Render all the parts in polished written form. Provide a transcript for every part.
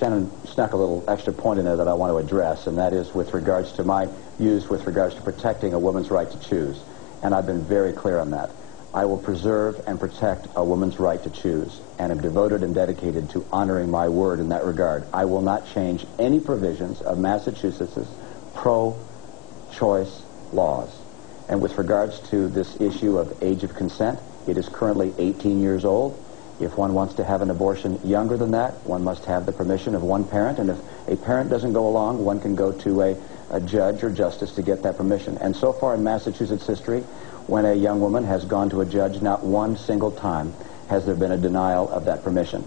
Shannon snuck a little extra point in there that I want to address, and that is with regards to my views with regards to protecting a woman's right to choose. And I've been very clear on that. I will preserve and protect a woman's right to choose, and am devoted and dedicated to honoring my word in that regard. I will not change any provisions of Massachusetts' pro-choice laws. And with regards to this issue of age of consent, it is currently 18 years old. If one wants to have an abortion younger than that, one must have the permission of one parent, and if a parent doesn't go along, one can go to a judge or justice to get that permission. And so far in Massachusetts history, when a young woman has gone to a judge, not one single time has there been a denial of that permission.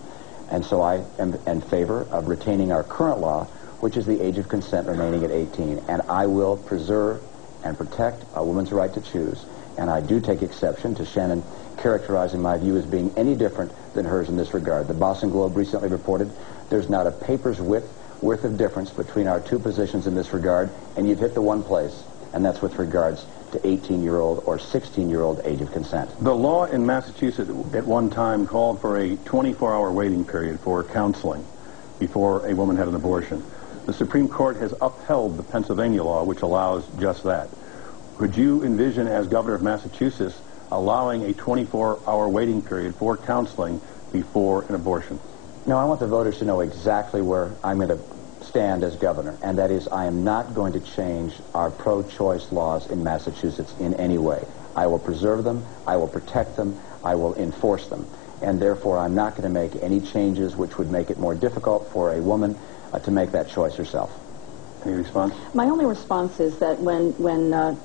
And so I am in favor of retaining our current law, which is the age of consent remaining at 18. And I will preserve and protect a woman's right to choose. And I do take exception to Shannon characterizing my view as being any different than hers in this regard. The Boston Globe recently reported there's not a paper's worth of difference between our two positions in this regard, and you've hit the one place, and that's with regards to 18-year-old or 16-year-old age of consent. The law in Massachusetts at one time called for a 24-hour waiting period for counseling before a woman had an abortion. The Supreme Court has upheld the Pennsylvania law, which allows just that. Could you envision, as governor of Massachusetts, allowing a 24-hour waiting period for counseling before an abortion? No, I want the voters to know exactly where I'm going to stand as governor, and that is I am not going to change our pro-choice laws in Massachusetts in any way. I will preserve them, I will protect them, I will enforce them, and therefore I'm not going to make any changes which would make it more difficult for a woman to make that choice herself. Any response? My only response is that when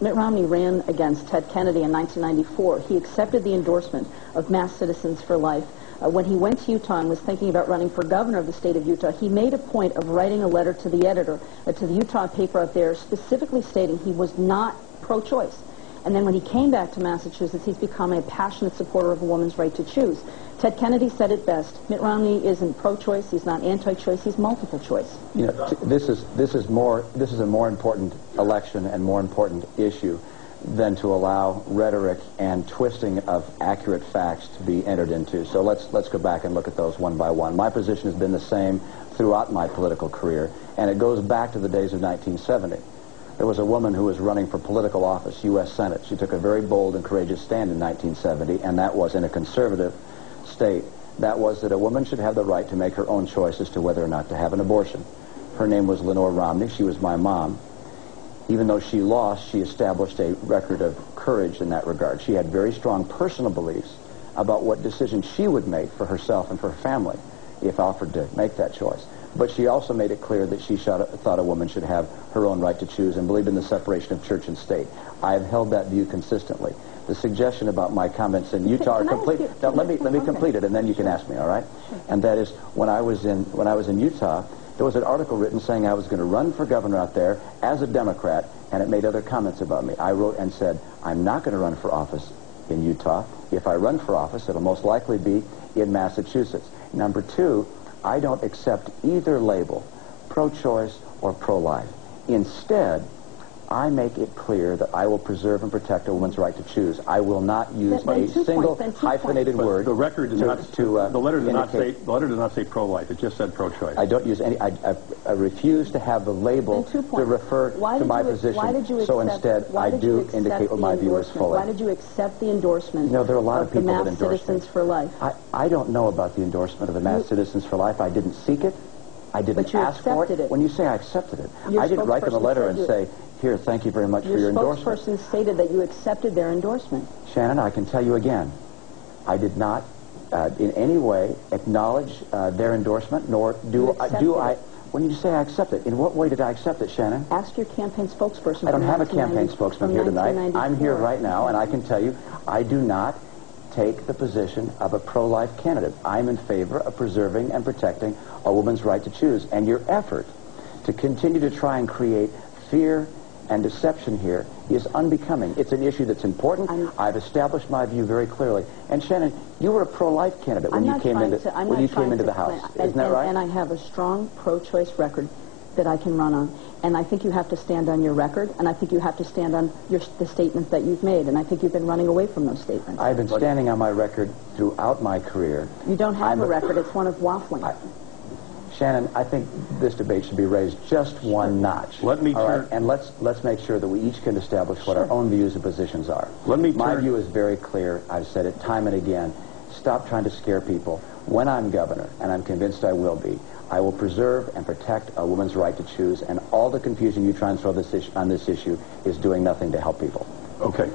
Mitt Romney ran against Ted Kennedy in 1994, he accepted the endorsement of Mass Citizens for Life. When he went to Utah and was thinking about running for governor of the state of Utah, he made a point of writing a letter to the editor, to the Utah paper up there, specifically stating he was not pro-choice. And then when he came back to Massachusetts, he's become a passionate supporter of a woman's right to choose. Ted Kennedy said it best. Mitt Romney isn't pro-choice, he's not anti-choice, he's multiple choice. You know, this is a more important election and more important issue than to allow rhetoric and twisting of accurate facts to be entered into. So let's go back and look at those one by one. My position has been the same throughout my political career, and it goes back to the days of 1970. There was a woman who was running for political office, U.S. Senate. She took a very bold and courageous stand in 1970, and that was in a conservative state. That was that a woman should have the right to make her own choice as to whether or not to have an abortion. Her name was Lenore Romney. She was my mom. Even though she lost, she established a record of courage in that regard. She had very strong personal beliefs about what decision she would make for herself and for her family if offered to make that choice. But she also made it clear that she thought a woman should have her own right to choose and believed in the separation of church and state. I have held that view consistently. The suggestion about my comments in Utah are complete. Now, let me complete it, and then you can ask me, all right? And that is, when I was in Utah, there was an article written saying I was going to run for governor out there as a Democrat, and it made other comments about me. I wrote and said, I'm not going to run for office in Utah. If I run for office, it'll most likely be in Massachusetts. Number two, I don't accept either label, pro-choice or pro-life. Instead, I make it clear that I will preserve and protect a woman's right to choose. I will not use a single hyphenated word. The record does not. The letter does not say. The letter does not say pro-life. It just said pro-choice. I don't use any. I refuse to have the label to refer to my position. So instead, I do indicate what my view is fully. Why did you accept the endorsement? No, there are a lot of people that Mass endorse Citizens me. for Life. I don't know about the endorsement of the Mass Citizens for Life. I didn't seek it. I didn't ask for it. When you say I accepted it, I didn't write them a letter and say, here, thank you very much for your endorsement. Your spokesperson stated that you accepted their endorsement. Shannon, I can tell you again, I did not in any way acknowledge their endorsement, nor do I. When you say I accept it, in what way did I accept it, Shannon? Ask your campaign spokesperson. I don't have a campaign spokesman here tonight. I'm here right now, and I can tell you, I do not take the position of a pro-life candidate. I'm in favor of preserving and protecting a woman's right to choose. And your effort to continue to try and create fear and deception here is unbecoming. It's an issue that's important. I've established my view very clearly. And Shannon, you were a pro-life candidate when you came into the House. Isn't that right? And I have a strong pro-choice record that I can run on. And I think you have to stand on your record, and I think you have to stand on the statements that you've made. And I think you've been running away from those statements. I've been standing on my record throughout my career. You don't have a record. It's one of waffling. Shannon, I think this debate should be raised just one notch. Let me all right? turn... And let's make sure that we each can establish what our own views and positions are. My view is very clear. I've said it time and again. Stop trying to scare people. When I'm governor, and I'm convinced I will be, I will preserve and protect a woman's right to choose, and all the confusion you try and throw on this issue is doing nothing to help people. Okay.